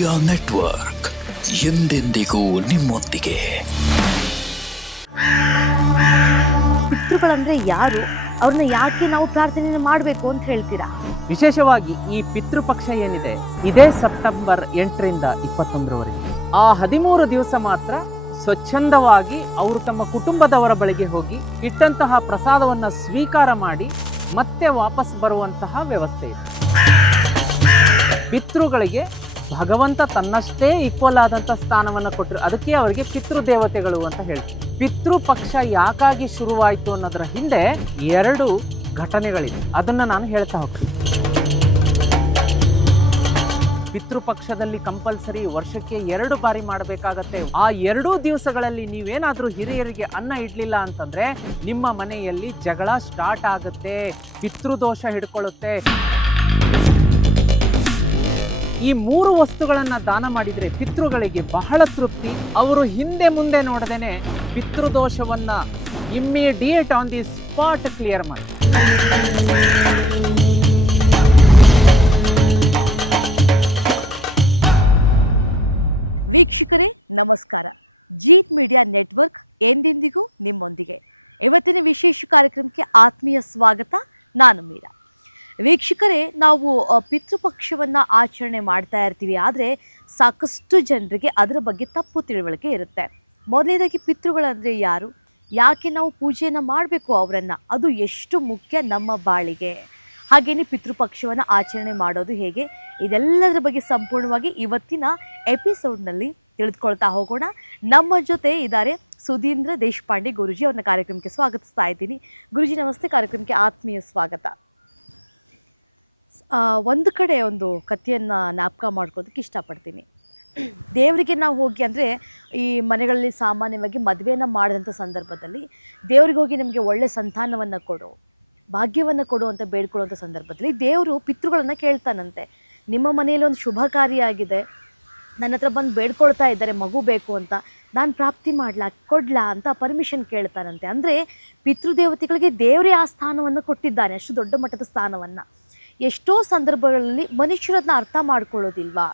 Media network ಎಂದೆಂದಿಗೂ ನಿಮ್ಮೊಂದಿಗೆ. ಪಿತೃಗಳಂದ್ರೆ ಯಾರು? ಅವ್ರನ್ನ ಯಾಕೆ ನಾವು ಪ್ರಾರ್ಥನೆ ಮಾಡಬೇಕು ಅಂತ ಹೇಳ್ತೀರಾ? ವಿಶೇಷವಾಗಿ ಈ ಪಿತೃಪಕ್ಷ ಏನಿದೆ? ಇದೇ ಸೆಪ್ಟೆಂಬರ್ ಎಂಟರಿಂದ ಇಪ್ಪತ್ತೊಂದರವರೆಗೆ. ಆ ಹದಿಮೂರು ದಿವಸ ಮಾತ್ರ ಸ್ವಚ್ಛಂದವಾಗಿ ಅವರು ತಮ್ಮ ಕುಟುಂಬದವರ ಬಳಿಗೆ ಹೋಗಿ ಇಟ್ಟಂತಹ ಪ್ರಸಾದವನ್ನು ಸ್ವೀಕಾರ ಮಾಡಿ ಮತ್ತೆ ವಾಪಸ್ ಬರುವಂತಹ ವ್ಯವಸ್ಥೆ ಇದೆ. ಪಿತೃಗಳಿಗೆ ಭಗವಂತ ತನ್ನಷ್ಟೇ ಈಕ್ವಲ್ ಆದಂಥ ಸ್ಥಾನವನ್ನು ಕೊಟ್ಟರು ಅದಕ್ಕೆ ಅವರಿಗೆ ಪಿತೃ ದೇವತೆಗಳು ಅಂತ ಹೇಳ್ತಾರೆ ಪಿತೃ ಪಕ್ಷ ಯಾಕಾಗಿ ಶುರುವಾಯಿತು ಅನ್ನೋದರ ಹಿಂದೆ ಎರಡು ಘಟನೆಗಳಿದೆ ಅದನ್ನು ನಾನು ಹೇಳ್ತಾ ಹೋಗ್ತೀನಿ. ಪಿತೃಪಕ್ಷದಲ್ಲಿ ಕಂಪಲ್ಸರಿ ವರ್ಷಕ್ಕೆ ಎರಡು ಬಾರಿ ಮಾಡಬೇಕಾಗತ್ತೆ. ಆ ಎರಡೂ ದಿವಸಗಳಲ್ಲಿ ನೀವೇನಾದರೂ ಹಿರಿಯರಿಗೆ ಅನ್ನ ಇಡ್ಲಿಲ್ಲ ಅಂತಂದ್ರೆ ನಿಮ್ಮ ಮನೆಯಲ್ಲಿ ಜಗಳ ಸ್ಟಾರ್ಟ್ ಆಗುತ್ತೆ. ಪಿತೃದೋಷ ಹಿಡ್ಕೊಳ್ಳುತ್ತೆ. ಈ ಮೂರು ವಸ್ತುಗಳನ್ನು ದಾನ ಮಾಡಿದರೆ ಪಿತೃಗಳಿಗೆ ಬಹಳ ತೃಪ್ತಿ. ಅವರು ಹಿಂದೆ ಮುಂದೆ ನೋಡದೇನೆ ಪಿತೃದೋಷವನ್ನು immediate on the spot clear ಮಾಡಿ. ವೀಕ್ಷಕರೇ, ನಮಸ್ಕಾರ. ಜೀತ್ ಮೀಡಿಯಾ ನೆಟ್ವರ್ಕ್ ಎಂದೆಂದಿಗೂ ನಿಮ್ಮೊಂದಿಗೆ. ಇವತ್ತಿನ ವಿಶೇಷ ಕಾರ್ಯಕ್ರಮಕ್ಕೆ ಆತ್ಮೀಯ ಸ್ವಾಗತ. ನಾನು ಮೀರಾ. ವೀಕ್ಷಕರೇ, ನಾವು ಪಿತೃಪಕ್ಷವನ್ನು ಆಚರಣೆ ಮಾಡ್ತಾ ಇರ್ತೀವಿ. ಆದರೆ ಸಾಕಷ್ಟು ಜನರಿಗೆ ಅದರ ಬಗ್ಗೆ ತಪ್ಪು ತಿಳುವಳಿಕೆ ಇರುತ್ತೆ. ಮೊದಲನೇದಾಗಿ ಪಿತೃಗಳಂದರೆ ಯಾರು? ಯಾಕೆ ನಾವು ಪೂಜೆಯನ್ನು ಮಾಡಬೇಕು ಅವರನ್ನು? ಅದು ಎಷ್ಟು ಮುಖ್ಯ ನಮ್ಮ ಬಾಳಿಗೆ. ಹಾಗೆಯೇ ಪಿತೃಪಕ್ಷವನ್ನು ಆಚರಣೆ ಮಾಡೋದು ಹೇಗೆ? ಇದೆಲ್ಲದರ ಬಗ್ಗೆ ಸಂಪೂರ್ಣವಾಗಿ ಇವತ್ತಿನ ಎಪಿಸೋಡ್ನಲ್ಲಿ ತಿಳಿದುಕೊಳ್ತಾ ಹೋಗೋಣ. ನಮ್ಮ ಜೊತೆ ಇದ್ದಾರೆ ಸುಧೀಂದ್ರ ದೇಶಪಾಂಡೆ ಗುರುಜಿ. ಅವ್ರನ್ನ ಕಾರ್ಯಕ್ರಮಕ್ಕೆ ಸ್ವಾಗತಿಸ್ತಾ ಇದ್ದೀನಿ. ಗುರುಜಿ, ನಮಸ್ತೆ. ಕಾರ್ಯಕ್ರಮಕ್ಕೆ ಆತ್ಮೀಯ ಸ್ವಾಗತ. ಒಂದು ಕಡೆ ಒಂದು ಕಥೆಯನ್ನು ಜ್ಞಾಪಕ ಮಾಡ್ಕೋದಕ್ಕೆ ಇಷ್ಟಪಡ್ತೀನಿ. ದೇವರಿಗೆ ನಾವು ಹೋಗಿ ಅಂದರೆ ಈ ಮನೆಗಳಲ್ಲಿ ಸಾಮಾನ್ಯವಾಗಿ ಮದುವೆಯನ್ನು ಮಾಡಿದಂಥ ಸಂದರ್ಭದಲ್ಲಿ ದೇವರಿಗೆ ಹೋಗಿ ನಮಗೆ ಒಳ್ಳೆಯ ಸಂತಾನವನ್ನು ಕೊಡು, ಭಾಗ್ಯವನ್ನು ಕೊಡು ಅಂತ ಬೇಡ್ಕೊಳ್ಳುವಂಥ ಸಂದರ್ಭದಲ್ಲಿ ದೇವರು ಪಿತೃಗಳನ್ನು ಕೇಳ್ತಾನಂತೆ. ನಿಮ್ಮ ಮನೆಯಲ್ಲಿ ಒಂದು ಶುಭ ಕಾರ್ಯ ಆಗಿದೆ, ನನ್ನ ಹತ್ರ ಬಂದು ಬೇಡ್ಕೊಳ್ತಾ ಇದ್ದಾರೆ, ಮಗು ಬೇಕು ಅಂತ, ನಾನು ಪ್ರಾಪ್ತಿ ಮಾಡ್ಲಾ, ಕೊಡ್ಲಾ ಅಂತ ಪರ್ಮಿಷನ್ ಕೇಳ್ತಾನಂತೆ. ಅಂದರೆ ಪಿತೃದೇವತೆಗಳಿಗೆ ದೇವರೇ ಆ ಸ್ಥಾನವನ್ನು ಕೊಟ್ಟಿದ್ದಾನೆ, ಅಷ್ಟು ದೊಡ್ಡ ಮಟ್ಟದ ಸ್ಥಾನವನ್ನು. ಎಷ್ಟೋ ಸಂದರ್ಭಗಳಲ್ಲಿ ಮನುಷ್ಯರದನ್ನ ಅರ್ಥ ಮಾಡ್ಕೊಳ್ಳೋದಿಲ್ವಾ?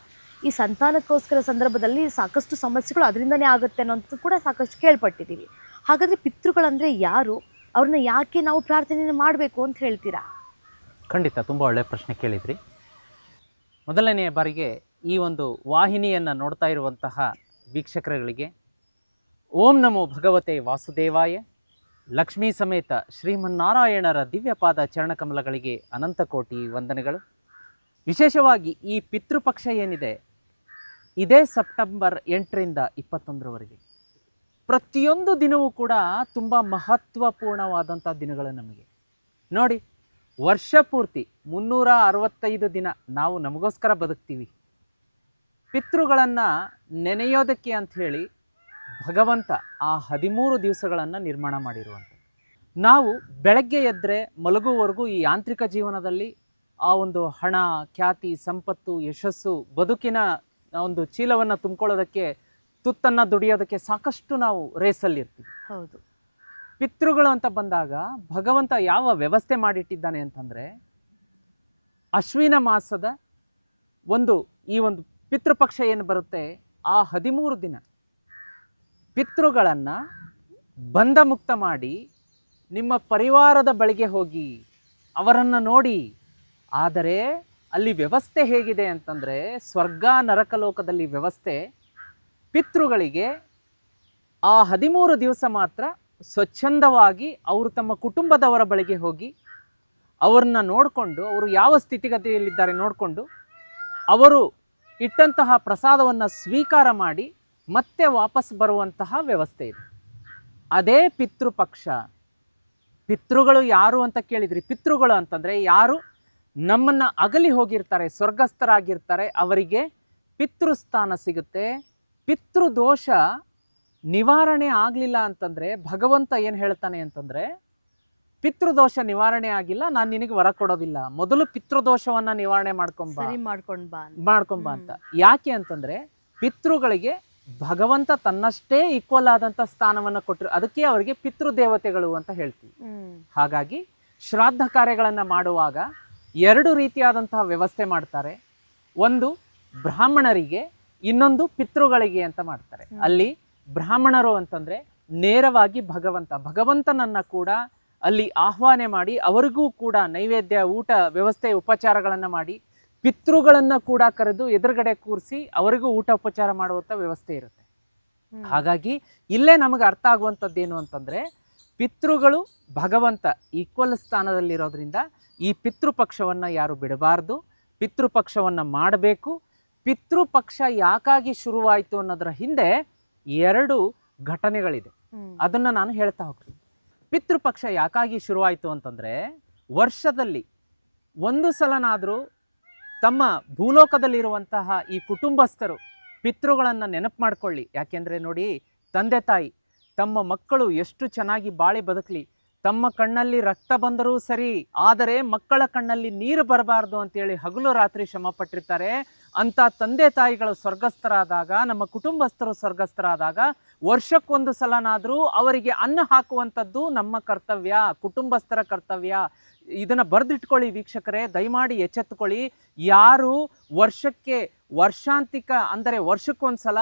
ಈ ಸಂತಾನಕ್ಕೋಸ್ಕರ ಸಂದರ್ಭದಲ್ಲಿ ಸಾಕಷ್ಟು ಸಮಸ್ಯೆಗಳು ಅದರಿಂದನೇ ಆಗುತ್ತೆ ಅನ್ನೋಂಥದ್ದು ಕೂಡ ಸಾಕಷ್ಟು ಕೇಳ್ಪಟ್ಟಿದ್ದೀವಿ. ಹಾಗಾದರೆ ಪಿತೃಗಳಂದರೆ ಯಾರು? ಅವ್ರನ್ನ ಯಾಕೆ ನಾವು ಪ್ರಾರ್ಥನೆ ಮಾಡಬೇಕು ಅಂತ ಹೇಳ್ತೀರಾ? ಖಂಡಿತ, ತುಂಬ ಒಳ್ಳೆಯ ಪ್ರಶ್ನೆ ಕೇಳಿದ್ರಿ. ಮೊದಲನೆಯ ಬಾರಿಗೆ ಈ ಒಂದು ವಾಹಿನಿಯನ್ನು ನೋಡ್ತಾ ಇರುವಂತಹ ವೀಕ್ಷಕರುಗಳಿಗೆ, ಓಂ ನಮೋ ಭಗವತೆ ವಾಸುದೇವಾಯ. ಲಕ್ಷ್ಮೀ ಸಮೇತ ಶ್ರೀಮನ್ನಾರಾಯಣರ ದಿವ್ಯಪಾದ ಚರಣಕಮಲಗಳಿಗೆ ಅನಂತ ಕೋಟಿ ವಂದನೆಗಳು. ವಿಶೇಷವಾಗಿ ಈ ಪಿತೃಪಕ್ಷ ಏನಿದೆ, ಇದೇ ಸೆಪ್ಟೆಂಬರ್ ಎಂಟರಿಂದ ಇಪ್ಪತ್ತೊಂದರವರೆಗೆ. ಪ್ರತಿಯೊಂದು ದಿನವೂ ಕೂಡ ತುಂಬ ಮಹತ್ವಪೂರ್ಣವಾದಂಥ ದಿನಗಳು ನಮಗೆ. ನೋಡಿ, ವರ್ಷ ಪೂರ್ತಿ ಮುನ್ನೂರ ಅರವತ್ತೈದು ದಿನ ನಾವು ನಮಗೋಸ್ಕರ ಬದುಕ್ತೀವಿ. ಪಿತೃಗಳನ್ನು ನೆನೆಯೋದಕ್ಕೆ ಅಂತ ಹೇಳಿ ಭಗವಂತ ಆ ಹದಿಮೂರು ದಿವಸಗಳನ್ನು ನಿರ್ಮಾಣ ಮಾಡಿರುವಂಥದ್ದು. ನಾವು ಬೆಳಗ್ಗೆ ಎದ್ದರೆ ಮಲಗುವವರೆಗೂ ಈ ಯಾಂತ್ರಿಕ ಜೀವನದಲ್ಲಿ ಆ ಒಂದು ಹಣ ಖ್ಯಾತಿ ಸಂಪತ್ತು ಯಶಸ್ಸು ಬದುಕಿನ ಒಂದು ಚೀಲವನ್ನು ತುಂಬಿಕೊಳ್ಳೋದಕ್ಕೆ ತುತ್ತನ್ನು ದುಡಿಯೋದಕ್ಕೆ ಸಾಕಷ್ಟು ನಾವು ರೇಸಲ್ಲಿರ್ತೀವಿ. ಹೌದು. ಪಿತೃಗಳು ಅಂತ ಬಂದಾಗ ಭಗವಂತ ಯಾವ ವ್ಯವಸ್ಥೆ ಮಾಡಿಟ್ಟಿದ್ದಾನೆ ಅಂತಂದರೆ ಅಶ್ವಿನ ಮಾಸದ ಒಂದು ಈ ಒಂದು ಪಿತೃಪಕ್ಷ ಏನು ಬರುತ್ತೆ ಆ ಹದಿಮೂರು ದಿನ ಪಿತೃಗಳನ್ನು ಬಂಧ ಮುಕ್ತ ಮಾಡಿ ನಿಮ್ಮ ಪರಿವಾರದ ಬಳಿಗೆ ಹೋಗಿ ಅವರನ್ನು ನೋಡಿ, ಆದರೆ ಅಲ್ಲಿ ವ್ಯವಸ್ಥೆ ಹೇಗಿದೆ ಅಂತಂದರೆ ಸ್ವರ್ಗ ನರಕಲೋಕದಲ್ಲಿ ವ್ಯವಸ್ಥೆ, ಪಿತೃಗಳಿಗೆ ಆ ಹದಿಮೂರು ದಿವಸ ಮಾತ್ರ ಸ್ವಚ್ಛಂದವಾಗಿ ಅವರು ತಮ್ಮ ಕುಟುಂಬದವರ ಬಳಿಗೆ ಹೋಗಿ ಅವ್ರನ್ನ ನೋಡಿಕೊಂಡು, ಅವರು ಯಾವ ಸ್ಥಿತಿಗತಿಯಲ್ಲಿದ್ದಾರೆ ನೋಡಿಕೊಂಡು ಅವರು ಇಟ್ಟಂತಹ ಪ್ರಸಾದವನ್ನು ಸ್ವೀಕಾರ ಮಾಡಿ ಮತ್ತೆ ವಾಪಸ್ ಬರುವಂತಹ ವ್ಯವಸ್ಥೆ ಇದೆ. ಅದೇ ಪಿತೃಪಕ್ಷ. ಪಿತೃಗಳು ಯಾರು ಅಂತ ಕೇಳಿದ್ರಿ? ಪಿತೃಗಳು ಅಂತಂದರೆ ಯಾರು ನಮ್ಮನ್ನು ಅಗಲಿ ಹೋಗಿರ್ತಾರೆ ಸ್ವರ್ಗಸ್ಥರಾಗಿರ್ತಾರೆ ಅವರಿಗೆ ಪಿತೃಸ್ಥಾನ ಸಿಗುತ್ತೆ. ಪಿತೃದೋಷ ನಿವಾರಣೆ ಆಗಲಿಲ್ಲ ಅಂತಂದರೆ ಭಗವಂತ ಏನು ಹೇಳ್ತಾನೆ ಅಂತಂದರೆ ಪಿತೃದೋಷ ನಿವಾರಣೆ ಆಗಿಲ್ಲ ನಾನು ನಿನಗೆ ವರ ಕೊಡೋದಿಲ್ಲ. ಮೊದಲು ಪಿತೃದೋಷವನ್ನು ನಿವಾರಣೆ ಮಾಡ್ಕೊಂಬ ಸರಿ ಮಾಡ್ಕೊಂಡು ಬಾ ಅಂತ. ಮಾಡ್ಕೊಂಬ ಅಂತ. ಯಾಕೆ ಅಂತಂದರೆ ಪಿತೃಗಳಿಗೆ ಭಗವಂತ ತನ್ನಷ್ಟೇ ಈಕ್ವಲ್ ಆದಂಥ ಸ್ಥಾನವನ್ನು ಕೊಟ್ಟರು ಅದಕ್ಕೆ ಅವರಿಗೆ ಪಿತೃದೇವತೆಗಳು ಅಂತ ಹೇಳ್ತೀವಿ. ಹಾಗಾಗಿ ಶ್ರಾದ್ದ ಕಾರ್ಯಗಳನ್ನು ಮಾಡುವಾಗ ಎರಡು ರೀತಿಯಾದಂತಹ ವ್ಯವಸ್ಥೆ ಮಾಡ್ತಾರೆ. ಒಂದು ಬ್ರಾಹ್ಮಣರಿಗೆ ಇನ್ನೊಂದು ಪಿತೃಗಳಿಗೆ ಅಂತ ಮಾಡ್ತಾರೆ. ಅಲ್ಲಿ ಬ್ರಾಹ್ಮಣರು ಅಂತಂದರೆ ನೇರವಾಗಿ ಭಗವಂತ. ಭಗವಂತನನ್ನು ಕೂಡ ಅಲ್ಲಿ ಆಹ್ವಾನ ಮಾಡಿ ಅವರಿಗೂ ಕೂಡ ನೈವೇದ್ಯ ಊಟ ವ್ಯವಸ್ಥೆ ಉಪಚಾರಗಳನ್ನು ಮಾಡಿ ಪಿತೃಗಳನ್ನ ಕೂಡ ಕರೆದು ಎದುರುಗಡೆ ಕೂರಿಸಿ ಅವರಿಗೂ ಊಟ ಉಪಚಾರ ಮಾಡುವಂತ ವ್ಯವಸ್ಥೆ ಇರುತ್ತೆ. ಹಾಗಾಗಿ ಇಲ್ಲೇ ನಮಗೆ ಅರ್ಥ ಆಗುವಂಥದ್ದು ಏನು ಅಂತಂದ್ರೆ ಪಿತೃಗಳು ಭಗವಂತ ಈಕ್ವಲ್ ಸ್ಥಾನದಲ್ಲಿರೋದ್ರಿಂದ ಈ ಪಿತೃಪಕ್ಷವನ್ನು ಯಾರು ಬಿಡಬಾರ್ದು ಪಿತೃಪಕ್ಷವನ್ನ ಮಾಡಬೇಕು ಪಿತೃಪಕ್ಷ ಯಾಕಾಗಿ ಶುರುವಾಯಿತು ಅನ್ನೋದರ ಹಿಂದೆ ಎರಡು ಘಟನೆಗಳಿದೆ. ಅದನ್ನ ನಾನು ಹೇಳ್ತಾ ಹೋಗ್ತೀನಿ. ಪಿತೃಪಕ್ಷ ಯಾಕಾಗಿ ಶುರುವಾಯಿತು ಅಂತಂದ್ರೆ ವರ್ಷದಲ್ಲಿ ಒಂದು ಸಲನಾದರೂ ತಮ್ಮ ಭೂಲೋಕದಲ್ಲಿರುವಂತಹ ಈ ಕುಟುಂಬಸ್ಥರು ಪಿತೃಗಳನ್ನು ನೆನಪು ಮಾಡ್ಕೊಳ್ಳಿ. ಯಾಕೆಂದರೆ ನೋಡಿ, ತಂದೆ ತಾಯಿ, ತಮ್ಮ ಮಕ್ಕಳು ಎಷ್ಟು ಚೆನ್ನಾಗಿ ಬಾಳಿ ಬದುಕಲಿ. ತಮ್ಮ ಕಣ್ಣಲ್ಲಿ ರಕ್ತ ಬಂದರೂ ಸರಿ, ಆದರೆ ಮಕ್ಕಳ ಕಣ್ಣಲ್ಲಿ ನೀರು ಬರಬಾರ್ದು ಅಂತೇಳಿ ಹಗಲು ರಾತ್ರಿ ಶ್ರಮ ಪಟ್ಟಿರ್ತಾರೆ. ಅಂತ ತಂದೆ ತಾಯಿಗಳು ಸ್ವರ್ಗಸ್ಥರಾದಾಗ, ನಮ್ಮ ಕುಟುಂಬಸ್ಥರು ಸ್ವರ್ಗಸ್ಥರಾದಾಗ ವರ್ಷಕ್ಕೊಂದು ಸಲನಾದರೂ ಅವರಿಗೆ ಅನ್ನ ಹಾಕುವಂಥದ್ದು ನಮ್ಮ ಕರ್ತವ್ಯ, ಕುಟುಂಬಸ್ಥರ ಕರ್ತವ್ಯ. ಇದನ್ನ ಬರೆದಿಟ್ಕೊಳ್ಳಿ ವೀಕ್ಷಕರೇ, ದಯಮಾಡಿ ಎಚ್ಚೆತ್ತುಕೊಳ್ಳಿ. ಯಾರು ವರ್ಷಕ್ಕೆ ವರ್ಷಾಂತಿಕ ಅಂದರೆ ವರ್ಷಕ್ಕೊಂದ್ಸಲ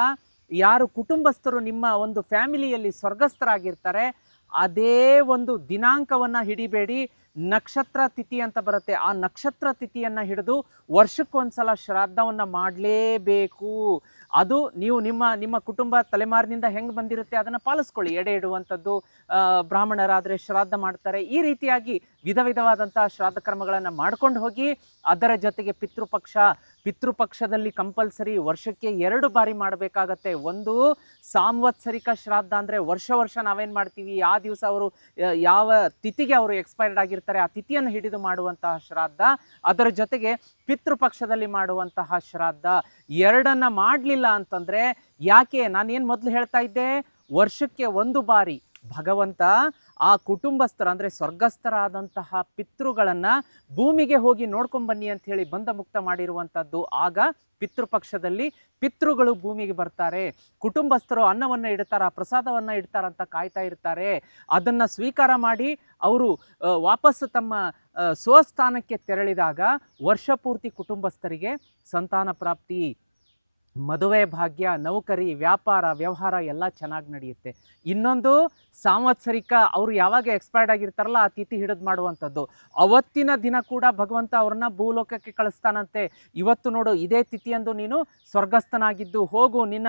ಯಾರು ಕುಟುಂಬಸ್ಥರು ನಿಮ್ಮ ಒಂದು ಫ್ಯಾಮಿಲಿಯಲ್ಲಿ ಸ್ವರ್ಗಸ್ಥರಾಗಿರ್ತಾರೆ, ಅದೇ ಒಂದು ದಿನಾಂಕವನ್ನು ಹಿಡಿಬೇಡಿ. ನಕ್ಷತ್ರ ತಿಥಿ ಅಂತ ಬರುತ್ತೆ. ಆ ನಕ್ಷತ್ರ ತಿಥಿಯನ್ನು ಹಿಡಿದು ವರ್ಷಕ್ಕೊಂದ್ಸಲ ಶ್ರಾದ್ದವನ್ನು ಮಾಡಲೇಬೇಕು. ಅದು ನೀವು ನಿಮ್ಮ ನಿಮ್ಮ ಕುಟುಂಬ ತಲೆಮಾರಿನಿಂದ ಹೆಂಗೆ ಬಂದಿರುತ್ತೆ ಅದನ್ನು ಪಾಲಿಸ್ಕೊಳ್ಳಿ. ಎಡೆ ಇಡುವಂಥದ್ದು ಬ್ರಾಹ್ಮಣರಾದರೆ ಶ್ರಾದ್ದ ಮಾಡ್ತಾರೆ. ಈ ರೀತಿಯಾಗಿ ವಿಧ ವಿಧವಾದಂಥ ಶ್ರಾದ್ದ ಕ್ರಮಗಳನ್ನು ಮಾಡ್ಕೊಂಡು ಹೋಗಿ ಅದರ ಜೊತೆಗೆ ಪಿತೃಪಕ್ಷ ಪಿತೃಪಕ್ಷದಲ್ಲಿ ಕಂಪಲ್ಸರಿ ವರ್ಷಕ್ಕೆ ಎರಡು ಬಾರಿ ಮಾಡಬೇಕಾಗತ್ತೆ. ಒಂದು ಸಾಂವತ್ಸರಿಕ ಶ್ರಾದ್ದ ಅಂದರೆ ವರ್ಷ ವರ್ಷ ನಾವೇನು ಮಾಡ್ತೀವಿ? ಆ ದಿವಸ ಅವರು ಯಾವ ತಿಥಿಗೆ ಅವರು ಎಕ್ಸ್ಪೈರ್ಡ್ ಆಗಿರ್ತಾರೆ, ಆ ತಿಥಿಯನ್ನು ಹಿಡಿದು ಮಾಡುವಂತಹ ಶ್ರಾದ್ದ. ಅದರ ಜೊತೆಗೆ ಪಿತೃಪಕ್ಷದಲ್ಲಿ ಮಾಡುವಂತಹ ಶ್ರಾದ್ದ. ಎರಡನ್ನ ಮಾಡಲಿಲ್ಲ ಅಂತಂದರೆ ಯಾಕೆ? ನಾನೇನು ಮೊದಲು ಹೇಳ್ತಾ ಇದ್ದೆ? ವರ್ಷಕ್ಕೆ ಒಂದು ಬಾರಿ ಭಗವಂತ ಆ ಕುಟುಂಬಸ್ಥರ, ಅಂದರೆ ಸ್ವರ್ಗಸ್ಥರಾದಂತಹ ಪಿತೃಗಳನ್ನು ಭೂಮಿಗೆ ಹೋಗಿ ನೋಡ್ಕೊಂಬನ್ನಿ ಅಂತ ಹೇಳಿ ಬಂಧ ಮುಕ್ತ ಮಾಡಿರುವಂಥದ್ದು ಆಗ ಪಿತೃಪಕ್ಷದಲ್ಲಿ ಪಿತೃಗಳು ಭೂಮಿಗೆ ಬರ್ತಾರೆ. ಕುಟುಂಬಸ್ಥರು ಅನ್ನವನ್ನು ಇಡ್ತಾರ ಪ್ರಸಾದವನ್ನು ಇಡ್ತಾರಂತ ಕಾಯ್ತಾ ಇರ್ತಾರೆ. ಅದನ್ನು ಸ್ವೀಕಾರ ಮಾಡಿ ಅವರು ವಾಪಸ್ಸು ವಾಪಸ್ ತಮ್ಮ ಸ್ವಸ್ಥಾನಕ್ಕೆ ತೆರಳಿದಾಗ ವರ್ಷಪೂರ್ತಿ ಕುಟುಂಬಸ್ಥರಿಗೆ ಸಂತಾನ ಪ್ರಾಪ್ತಿ. ಮದುವೆ ಭಾಗ್ಯ, ನೌಕರಿ, ವ್ಯಾಪಾರ, ವ್ಯವಹಾರ ಎಲ್ಲ ಚೆನ್ನಾಗಿ ನಡೆಯುತ್ತೆ. ಇನ್ನೊಂದು ಸಾಂವತ್ಸರಿಕ ಅವರು ಯಾವಾಗ ಎಕ್ಸ್ಪೈರ್ಡ್ ಆಗಿರ್ತಾರಲ್ಲ ಆ ತಿಥಿ ಹಿಡಿದು ಮಾಡುವಂಥದ್ದು. ಅವತ್ತಿನ ದಿನ ಕೂಡ ಭಗವಂತ ಅವ್ರನ್ನ ಭೂಲೋಕಕ್ಕೆ ಕಳಿಸ್ತಾನಂತೆ. ಇವತ್ತು ನೋಡು, ಇದೇ ತಿಥಿಯಂದು ನೀನು ಸ್ವರ್ಗಸ್ಥನಾಗಿದ್ದು ಹೋಗು, ನಿನ್ನ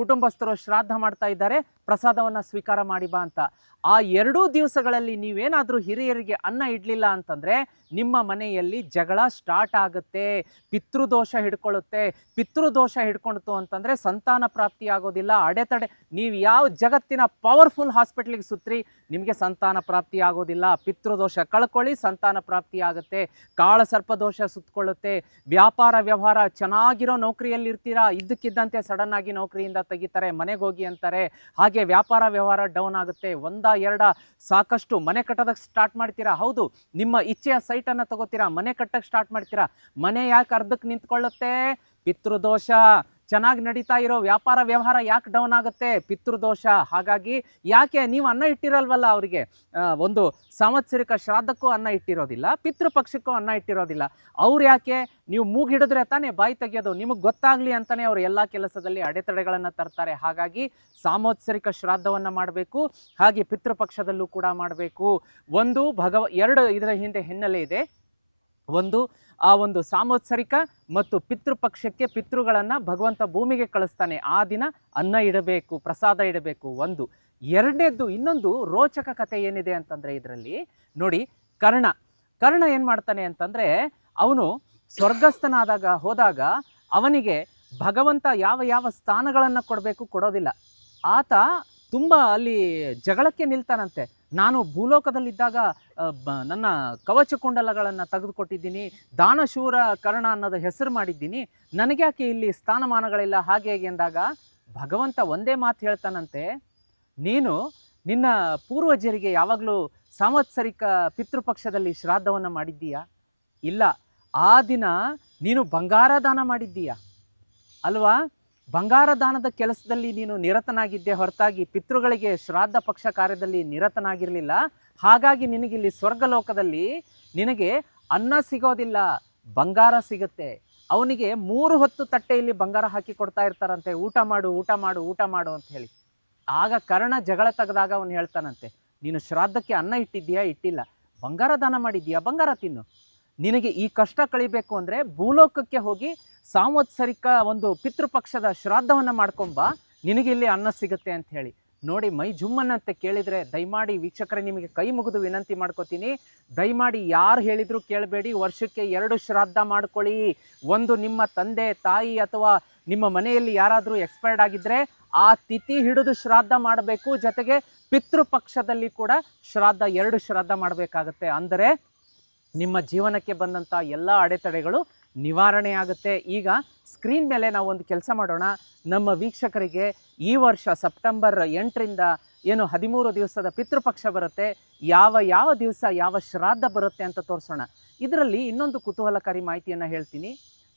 ಕುಟುಂಬಸ್ಥರು ಶ್ರಾದ್ದ ಮಾಡ್ತಾ ಇದ್ದಾರೆ. ಪ್ರಸಾದವನ್ನು ಸ್ವೀಕಾರ ಮಾಡಿ ಬಾ ಅಂತ. ಆ ಎರಡೂ ದಿವಸಗಳಲ್ಲಿ ನೀವೇನಾದರೂ ಹಿರಿಯರಿಗೆ ಅನ್ನ ಇಡಲಿಲ್ಲ ಅಂತಂದರೆ ನಿಮ್ಮ ಮನೆಯಲ್ಲಿ ಜಗಳ ಸ್ಟಾರ್ಟ್ ಆಗುತ್ತೆ, ಪಿತೃದೋಷ ಹಿಡ್ಕೊಳ್ಳುತ್ತೆ, ಪಿತೃದೋಷ ಹಿಡ್ಕೊಳ್ತು ಅಂತಂದರೆ ಸಂತಾನ ಪ್ರಾಪ್ತಿ ಆಗೋದಿಲ್ಲ, ಅಡೆತಡೆ, ನೀವು ಯಾವ ಜಗತ್ತಿನ ಪವರ್ಫುಲ್ ಹಾಸ್ಪಿಟ್ಲಿಗೆ ಸುತ್ರಿ, ನಿಮಗೆ ಸಂತಾನ ಪ್ರಾಪ್ತಿ ಆಗೋದಿಲ್ಲ. ಪಿತೃದೋಷ ಕಳ್ಕೊಳ್ಳಿ, ಸಂತಾನ ಪ್ರಾಪ್ತಿ ಆಗುತ್ತೆ. ಕಾಳ ಸರ್ಪದೋಷ ಸುತ್ತಕೊಳ್ಳುತ್ತೆ ವ್ಯಾಪಾರ ವ್ಯವಹಾರ ಚೆನ್ನಾಗಿರೋ ನೌಕರಿಯಲ್ಲಿ ಇರ್ತೀರಾ ಇದ್ದಕ್ಕಿದ್ದಂತೆ ಸಡನ್ನಾಗಿ ನೌಕರಿಯಿಂದ ತೆಗಿತಾರೆ, ಮನೆಗೆ ಹೋಗಿ ಅಂತಾರೆ. ಹಾಗೆ ವ್ಯಾಪಾರ ವ್ಯವಹಾರ ಡೌನ್ ಆಗುತ್ತೆ. ಒಂದ ಎರಡ ಸಾಕಷ್ಟು ಮನೆ ಕಟ್ಟೋದಕ್ಕೆ ಸ್ಟಾರ್ಟ್ ಮಾಡ್ತೀರಾ? ಹೌದು. ನಿಮ್ಮ ಇಚ್ಛೆಯ ಸೈಟನ್ನು ತಗೋತೀರಾ? ಮನೆ ಕಟ್ಟಕ್ಕೆ ಸ್ಟಾರ್ಟ್ ಮಾಡ್ತೀರಾ? ಮನೆ ಯಾಕೆ ಅರ್ಧಕ್ಕೆ ನಿಂತ್ಕೊಳ್ಳುತ್ತೆ? ಪಿತೃದೋಷ. ಚೆನ್ನಾಗಿ ನಡೀತಾ ಇರೋ ವ್ಯಾಪಾರ ವ್ಯವಹಾರ ಯಾಕೆ ಡೌನ್ ಆಗುತ್ತೆ? ಪಿತೃದೋಷ ಹಾಗಾಗಿ ಯಾಕೆ ನೀವು ಅನ್ನ ಇಟ್ಟಿರಲ್ವಲ್ಲ ಅವರಿಗೆ? ಒಂದು ಸಂವತ್ಸರಿಕ ಶ್ರಾದ್ದಕ್ಕೂ ಅನ್ನ ಇಟ್ಟಿರೋದಿಲ್ಲ ಪಿತೃಪಕ್ಷಕ್ಕೂ ಅನ್ನ ಇಟ್ಟಿರೋದಿಲ್ಲ. ಅವ್ರು ಯಾಕೆ? ನೀವು ಮೂಗಿಡಿದ್ರೆ ತಾನೇ ಬಾಯಿ ತೆಗೆಯೋದು. ನಿಮಗೆ ಗೊತ್ತಾಗ್ಲಿ ಅಂತಲೇ ಅವರು ಎಲ್ಲ ಕೆಲಸದಲ್ಲಿ ಅಡೆತಡೆಗಳನ್ನು ತರ್ತಾರೆ. ಹಾಗಾಗಿ ಸಾಮೋತ್ಸರಿಕ ಶ್ರಾದ್ದವನ್ನು ಮಾಡಬೇಕು. ಹಾಗೆ ಪಿತೃಪಕ್ಷದಲ್ಲೂ ಕೂಡ ಮಾಡಬೇಕು. ಒಂದು ಭಗವ ಎರಡು ಇದರ ಹಿಂದೆ ಹಿನ್ನೆಲೆ ಇದೆ. ಒಂದು, ಆ ಒಂದು ಸಾಂವತ್ಸರಿಕ ಮತ್ತು ಪಿತೃಪಕ್ಷಕ್ಕೆ ಪಿತೃಗಳನ್ನು ಭಗವಂತ ಭೂಮಿಗೆ ಕಳಿಸ್ತಾನೆ. ಆ ದಿನ ಅನ್ನ ಇಡಬೇಕು, ಪ್ರಸಾದ ಇಡಬೇಕು ಒಂದು. ಎರಡನೇದ್ದು ಇನ್ನೊಂದು ರೋಚಕ ಕಥೆ ಏನಿದೆ ಅಂತಂದರೆ ಇದರಲ್ಲಿ, ನೋಡಿ ಕರ್ಣ. ಕರ್ಣ ಏನು ಮಾಡ್ತಾನೆ ಅಂತಂದರೆ ಅವನು ಸ್ವರ್ಗಸ್ಥನಾದಾಗ ಹೋದಾಗ ಅವನಿಗೆ ಭಗವಂತ ಯಾವ ಯಾವ ಸ್ಥಾನಗಳನ್ನು ಕೊಡಬೇಕು ಕೊಡೋದಿಲ್ಲ. ಆತ ತುಂಬ ಅಲ್ಲಿ ಜಗಳಕ್ಕೆ ನಿಲ್ತಾನಂತೆ. ನಾನು ಭೂಲೋಕದಲ್ಲಿದ್ದಾಗ ನನ್ನ ಕವಚ ಕುಂಡಲಗಳನ್ನು ತೆಗೆದುಕೊಟ್ಟಿದ್ದೀನಿ ದಾನಶೂರ ಕರ್ಣ ಅನ್ನೋದು ಹೆಸರು ಮಾಡಿದ್ದೀನಿ. ನನಗ್ಯಾಕೆ ಇಲ್ಲಿ ಸ್ಥಾನಮಾನಗಳಿಲ್ಲ? ಹಾಗೆ ಹೇಗೆ ಅಂದಾಗ, ಭಗವಂತ ಒಂದೇ ಮಾತು ಹೇಳ್ತಾನಂತೆ, ನೀನು ನಿನ್ನ ಪೂರ್ವಜರಿಗೆ ಯಾವಾಗಲೂ ಸಾಂವತ್ಸರಿಕ ಪಿತೃಪಕ್ಷದಲ್ಲಿ ಶ್ರಾದ್ದವನ್ನು ಮಾಡಿದ್ದೀಯಾ? ಇಲ್ಲ, ಆ ದಿನ ನೀನು ಬಂಗಾರ ದಾನ ಮಾಡಿದ್ದೀಯಾ? ಅಲ್ವಾ? ಬಂಗಾರ ದಾನದ ಕೆಲಸದಲ್ಲಿ ನೀನು ನಿರತನಾಗಿದ್ದೆ ಹೊರತಾಗಿ ಪಿತೃಗಳಿಗೆ ಶ್ರಾದ್ದ ಪಕ್ಷ ಕಾರ್ಯದಲ್ಲಿ ನಿರತನಾಗಿರಲಿಲ್ಲ. ಹಾಗಾಗಿ ನಿನಗಿಲ್ಲಿ ಸ್ವರ್ಗಲೋಕದಲ್ಲಿ ನಿನಗೆ ಅನ್ನ ಸಿಗೋದಿಲ್ಲ, ಬಂಗಾರ ಸಿಗುತ್ತೆ. ಅವನಿಗೆ ಮೂರು ಹೊತ್ತು ತಟ್ಟೆಯಲ್ಲಿ ಬಂಗಾರ ಹಾಕಿ ಕೊಡ್ತಾ ಇರ್ತಾರಂತೆ. ಊಟ ಮಾಡು ಊಟ ಮಾಡು ಊಟ ಮಾಡು ಅಂತ ಹೇಳಿ. ಆಗ ಕರ್ಣ ಜಗಳ ತೆಗೆದಾಗ ಅವನು ಹೇಳ್ತಾನಂತೆ, ನೀನು ಶ್ರಾದ್ದಕ್ಕೆ ಅನ್ನ ಇಟ್ಟಿದ್ದೀಯಾ? ಇಟ್ಟಿಲ್ಲ. ಬಂಗಾರ ದಾನ ಮಾಡಿದ್ದೀಯಾ? ಬಂಗಾರ ತಿನ್ನು. ನಿನಗೆ ಈ ಕಷ್ಟ ಕಳಿಬೇಕು ಅಂದರೆ ಭೂಲೋಕಕ್ಕೆ ಹೋಗಿ ಸಾಂವತ್ಸರಿಕ ಒಂದು ಪಿತೃಪಕ್ಷದ ಶ್ರಾದ್ದವನ್ನು ಮಾಡ್ಕೊಂಬ ನಿನಗೆ ಇಲ್ಲಿ ಅನ್ನ ಸಿಗುತ್ತೆ ಅಂತ ಹೇಳಿ. ನೋಡಿ, ಮೈ ಜುಮ್ಮನ್ನಂತೆ ಕೇಳಿದರೆ ದಯಮಾಡಿ ವೀಕ್ಷಕರೇ, ನಿಮಗೆ ಕೈ ಮುಗಿದು ವಿನಂತಿ ಮಾಡ್ಕೋತೀನಿ. ದಯಮಾಡಿ ಯಾರು ಹೇಳಿದರೂ ಕೇಳಬೇಡಿ. ವರ್ಷಕ್ಕೆ ಎರಡು ಶ್ರಾದ್ದ ಮಾಡ್ಕೊಳ್ಳಿ. ಒಂದು ನಿಮ್ಮ ತಂದೆ, ತಾಯಿ ಅಥವಾ ನಿಮ್ಮ ಮನೆಯಲ್ಲಿ ಯಾರಾದರೂ ಎಕ್ಸ್ಪೈರ್ಡ್ ಆಗಿದ್ದರೆ ಆ ತಿಥಿ ಹಿಡಿದು ಶ್ರಾದ್ದ ಮಾಡಬೇಕು. ಜೊತೆಗೆ ಪಿತೃಪಕ್ಷದಲ್ಲಿ ಕೂಡ ಶ್ರಾದ್ದ ಎರಡು ಶ್ರಾದ್ದ ಮಾಡಬೇಕಾಗತ್ತೆ. ಅಂದರೆ ನಿಮ್ಮ ಜೀವನಕ್ಕೆ ಬಂದಂಥ ಎಲ್ಲ ಅಡೆತಡೆಗಳು ನಿವಾರಣೆ ಆಗುತ್ತೆ ಈಗ ಸ್ಕ್ರೀನ್ ಮೇಲೆ ನಾವು ಒಂದು ಕೆಲಸ ಮಾಡೋಣ. ನಮ್ಮ ವೀಕ್ಷಕರಿಗೆ ಈ ವರ್ಷ ಸೆಪ್ಟೆಂಬರ್ ಎಂಟರಿಂದ ಏನು ಹದಿಮೂರು ದಿವಸದ ಪಿತೃಪಕ್ಷ ಬರುತ್ತೆ. ಯಾವ ಯಾವ ದಿವಸ ಯಾವ ಶ್ರಾದ್ದ ಬರುತ್ತೆ ಅಂತ ತೋರಿಸೋಣ. ಇದರಲ್ಲಿ ಇನ್ನೊಂದು ಕುತೂಹಲಕಾರಿ ಮಾಹಿತಿಯನ್ನು ಹೇಳ್ತೀನಿ.